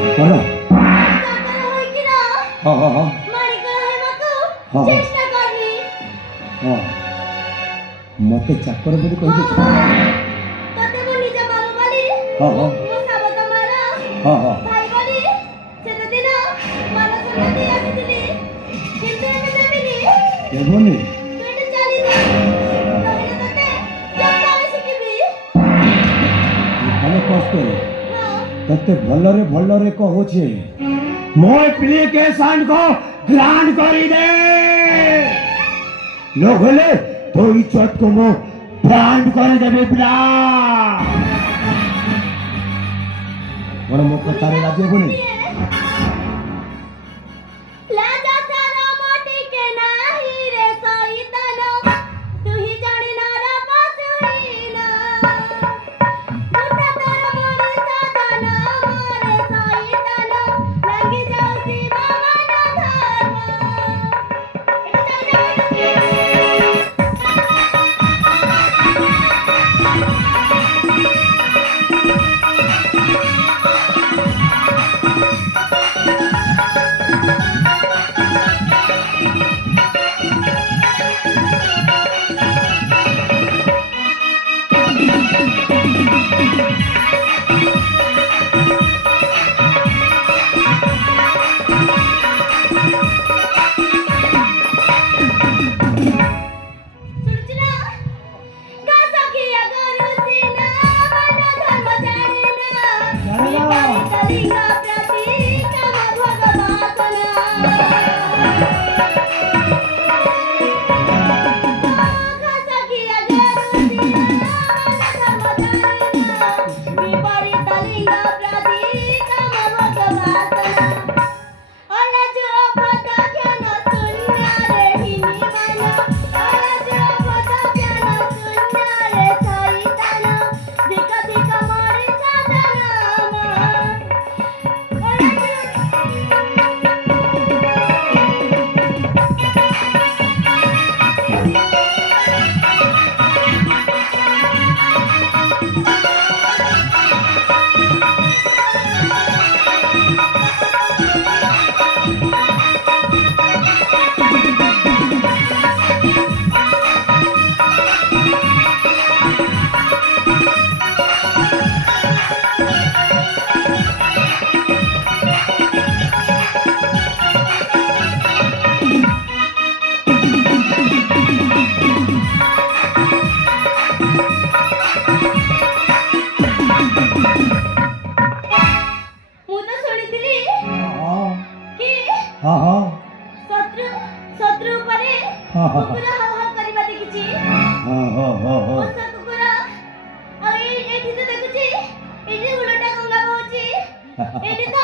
कौन चाकर होइकी ना हाँ हाँ हाँ माणिक हेमाको हाँ। चेष्टा करनी हाँ मत चाकर बोली कहि दे तते मो निज मामू बोली हाँ हाँ मो साबत मारा हाँ हाँ भाई बोली सेते दिन मान सम्मान देई आसीथिली किंतु एमे देबिनी देबोनी तुइटे चली जा नहेले तते जत्ताले शिखिबी खाली कष्ट हां तते भलरे कहूछे मोय एप्लीकेशन को ग्रांट करी दे नहले तो इज्जत को मो ब्रांड कर देबे ब्रा बड़ मो कथा रे राजे बोले लाजा सारा मोटी के नाही रे सईतनो तू ही जानी नारा पसुईना मुटा तोर मोरी साजना मोरे सईतनो लगी जाउसी बाबा सुरचना गासा किया गरुसीना मन धर्म जानेना विपरीत लिंग प्रतीक भगवासना गासा किया गरुसीना मन धर्म जानेना विपरीत लिंग प्रतीक भगवासना ओला जो पता ज्ञान सुन्ना रे हिनी मन ओला जो पता ज्ञान सुन्ना रे सईतन दिक दिक मोरी सदनाम ମୁଁ ତ ଶୁଣିଥିଲି हाँ କି हाँ हाँ ଶତ୍ରୁ ଶତ୍ରୁ ଉପରେ ହଁ, ହଁ, ହଁ। କୁକୁର ହାଉ ହାଉ କରିବା ଦେଖିଛି हाँ हाँ हाँ हाँ ପୋଷା କୁକୁର ଆଉ ଏଇଠି ତ ଦେଖୁଛି ଏଇଠି ଉଲଟା ଗଙ୍ଗା ବହୁଛି ଏଇଠି ତ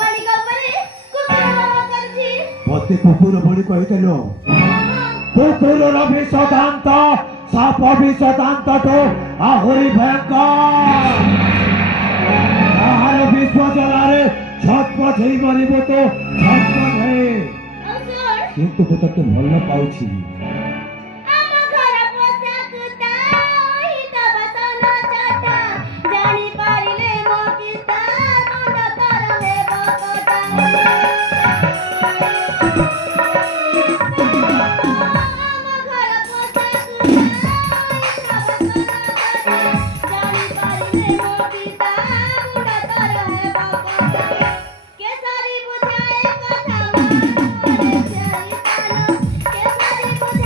ମାଳିକା ଉପରେ କୁକୁର ହାଉ ହାଉ କରୁଛି मते कुकुर बोली कहितलो कुकुर भी स्वतंत्र साप भी स्वतंत्र तो आहुरी भयंकर आहार विश्व जलारे झटपट ही मरिबो तो झटपट है ଆଉ ଶୁଣ किंतु ମୁଁ ତତେ ଭଲ ପାଉଛି ଆମ ଘର ପୋଷା କୁତାହିତ ବସନ ଚଟା ଜାଣି ପାରିଲେ ମୋ କିତା ମୁଣ୍ଡ ତର ହେବ କଟା ଆମ ଘର ପୋଷା କୁତାହିତ ବସନ ଚଟା ଜାଣି ପାରିଲେ ମୋ କିତା ମୁଣ୍ଡ ତର ହେବ କଟା କେସରୀ ବୁଝାଏ କଥା ମାନରେ ସଇତାନ କେସରୀ ବୁଝାଏ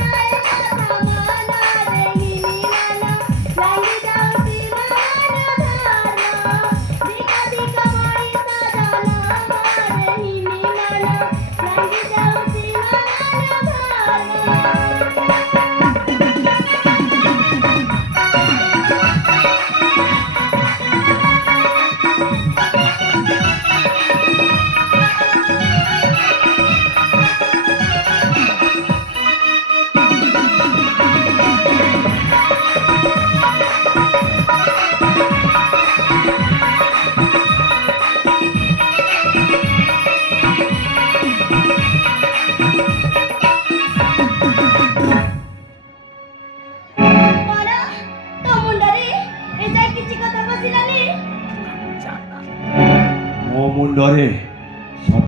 ମୋ ମୁଣ୍ଡରେ